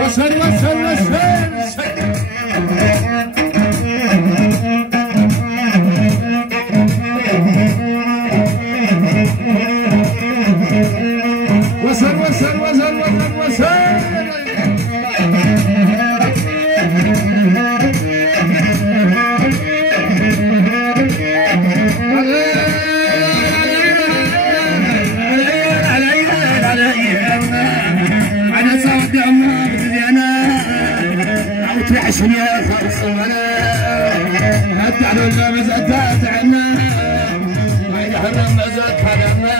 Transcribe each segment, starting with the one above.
وصل وصل وصل وصل وصل وصل وصل وصل عشان يا خلص وانا هتعلو المزات عنا وين حرم مزات حرمنا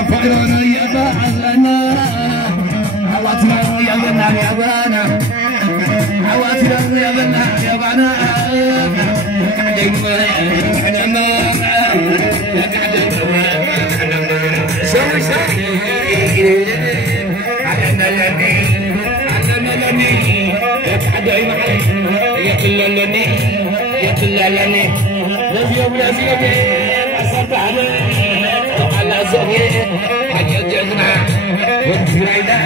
افقرنا يا بعضنا حواتنا يا بنا يا بانا حواتنا يا بنا يا بانا احنا ما سوي سوي علينا لني يتحدى معي يتللني يتللني لازم أصبت على زهري حاجة جزنا والجريدة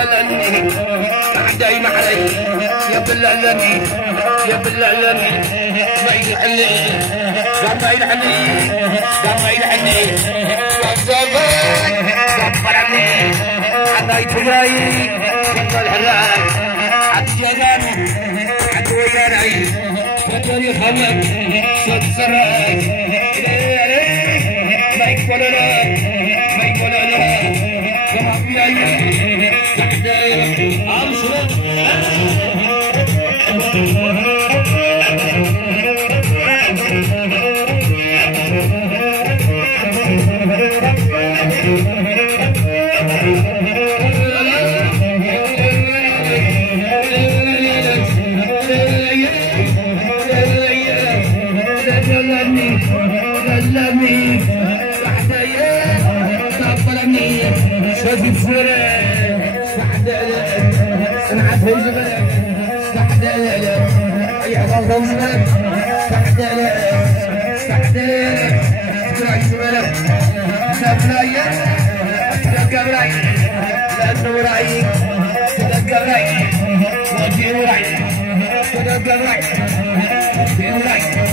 أنا دايما علي يا بالعلمي يا بالعلمي ما يلحني ما يلحني ما يلحني صبر عني حبايت وياي يلا الحلال عد جيراني عد وياي فتوري خمر صد سراج ما يقبل لا ما يقبل لا كما بياي Right.